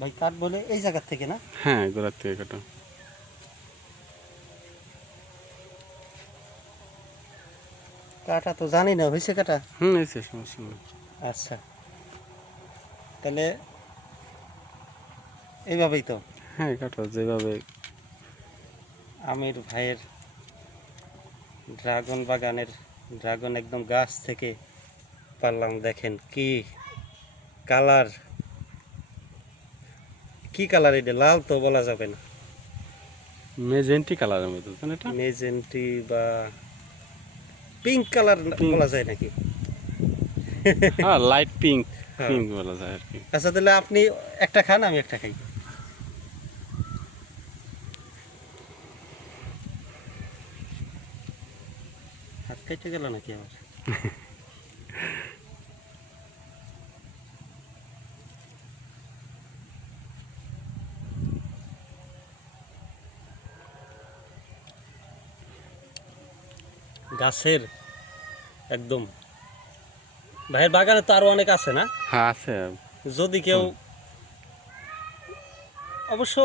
ভাই কাঠ বলে এই জায়গার থেকে না? হ্যাঁ, গোড়ার থেকে কাটা। কাটা তো জানি না, হয়েছে কাটা? এসে সমস্যা নেই। আচ্ছা, তাহলে এইভাবেই তো হ্যাঁ, কাটা যেভাবে। আমির ভাইয়ের ড্রাগন বাগানের ড্রাগন একদম গাছ থেকে পারলাম। দেখেন কি কালার, কি কালার, এটা লাল তো বলা যাবে না, মেজেন্টি কালারের মতো, তাই না এটা? মেজেন্টি বা পিঙ্ক কালার পিঙ্ক। বলা যায় নাকি? হ্যাঁ, লাইট পিঙ্ক। হ্যাঁ। পিঙ্ক বলা যায় আর কি। আচ্ছা, তাহলে আপনি একটা খান, আমি একটা খাই। হাত কেটে গেল নাকি আমার? গাছের একদম, ভাইয়ের বাগানে তো আরো অনেক আছে না? হ্যাঁ, আছে। যদি কেউ, অবশ্য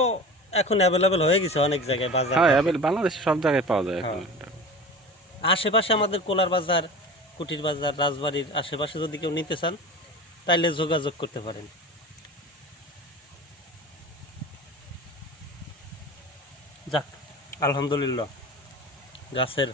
এখন অ্যাভেলেবেল হয়ে গেছে অনেক জায়গায় বাজার হ্যাঁ, ঘাটে। বাংলাদেশে সব জায়গায় পাওয়া যায় এখন হ্যাঁ, এটা। আশেপাশে আমাদের কোলার বাজার, কুটির বাজার, রাজবাড়ির আশেপাশে যদি কেউ নিতে চান তাইলে যোগাযোগ করতে পারেন। যাক, আলহামদুলিল্লাহ গাছের